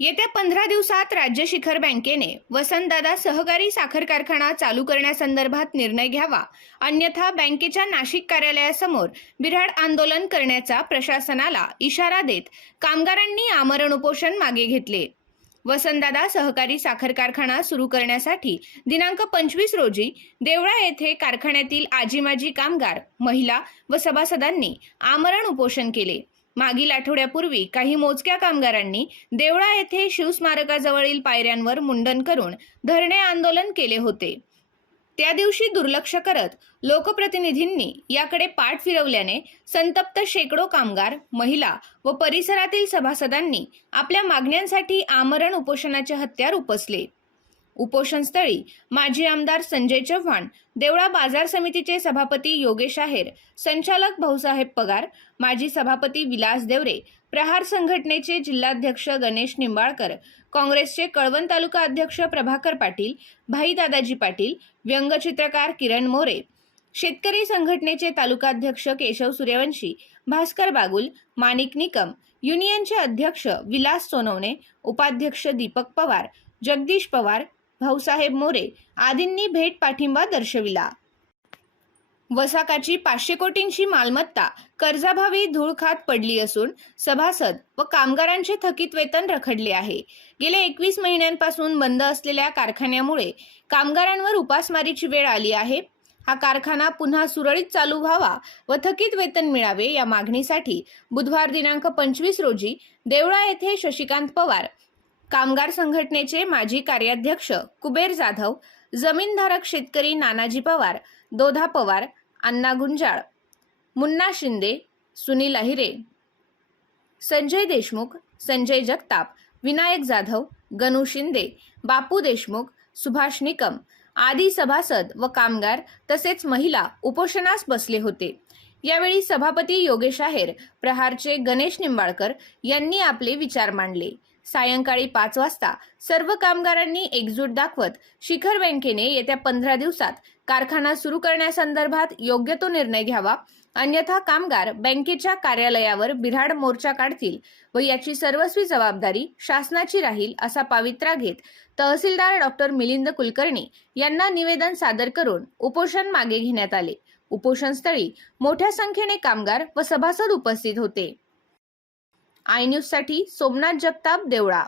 येत्या पंधरा दिवसात राज्य शिखर बँकेने वसंतदादा सहकारी साखर कारखाना चालू करण्यासंदर्भात निर्णय घ्यावा. अन्यथा बँकेच्या नाशिक कार्यालयासमोर बिऱ्हाड आंदोलन करण्याचा प्रशासनाला इशारा देत कामगारांनी आमरण उपोषण मागे घेतले. वसंतदादा सहकारी साखर कारखाना सुरू करण्यासाठी दिनांक पंचवीस रोजी देवळा येथे कारखान्यातील आजीमाजी कामगार महिला व सभासदांनी आमरण उपोषण केले. मागील आठवड्यापूर्वी काही मोजक्या कामगारांनी देवळा येथे शिवस्मारकाजवळील पायऱ्यांवर मुंडन करून धरणे आंदोलन केले होते. त्या दिवशी दुर्लक्ष करत लोकप्रतिनिधींनी याकडे पाठ फिरवल्याने संतप्त शेकडो कामगार महिला व परिसरातील सभासदांनी आपल्या मागण्यांसाठी आमरण उपोषणाचे हत्यार उपसले. उपोषणस्थळी माजी आमदार संजय चव्हाण देवळा बाजार समितीचे सभापती योगेश आहेर संचालक भाऊसाहेब पगार माजी सभापती विलास देवरे प्रहार संघटनेचे जिल्हाध्यक्ष गणेश निंबाळकर काँग्रेसचे कळवण तालुका अध्यक्ष प्रभाकर पाटील भाई दादाजी पाटील व्यंगचित्रकार किरण मोरे शेतकरी संघटनेचे तालुकाध्यक्ष केशव सूर्यवंशी भास्कर बागुल माणिक निकम युनियनचे अध्यक्ष विलास सोनवणे उपाध्यक्ष दीपक पवार जगदीश पवार भाऊसाहेब मोरे आदींनी भेट पाठिंबा दर्शविला. वसाकाची पाचशे कोटींची मालमत्ता कर्जाभावी धूळखात पडली असून सभासद व कामगारांचे थकीत वेतन रखडले आहे. गेल्या एकवीस महिन्यांपासून बंद असलेल्या कारखान्यामुळे कामगारांवर उपासमारीची वेळ आली आहे. हा कारखाना पुन्हा सुरळीत चालू व्हावा व थकीत वेतन मिळावे या मागणीसाठी बुधवार दिनांक पंचवीस रोजी देवळा येथे शशिकांत पवार कामगार संघटनेचे माजी कार्याध्यक्ष कुबेर जाधव जमीनधारक शेतकरी नानाजी पवार दोधा पवार अण्णा गुंजाळ मुन्ना शिंदे सुनील अहिरे संजय देशमुख संजय जगताप विनायक जाधव गणू शिंदे बापू देशमुख सुभाष निकम आदी सभासद व कामगार तसेच महिला उपोषणास बसले होते. यावेळी सभापती योगेश आहेर प्रहारचे गणेश निंबाळकर यांनी आपले विचार मांडले. सायंकाळी पाच वाजता सर्व कामगारांनी एकजूट दाखवत शिखर बँकेने येत्या पंधरा दिवसात कारखाना सुरू करण्यासंदर्भात योग्य तो निर्णय घ्यावा. अन्यथा कामगार बँकेच्या कार्यालयावर बिराड मोर्चा काढतील व याची सर्वस्वी जबाबदारी शासनाची राहील असा पावित्रा घेत तहसीलदार डॉक्टर मिलिंद कुलकर्णी यांना निवेदन सादर करून उपोषण मागे घेण्यात आले. उपोषणस्थळी मोठ्या संख्येने कामगार व सभासद उपस्थित होते. आय न्यूजसाठी सोमनाथ जगताप देवळा.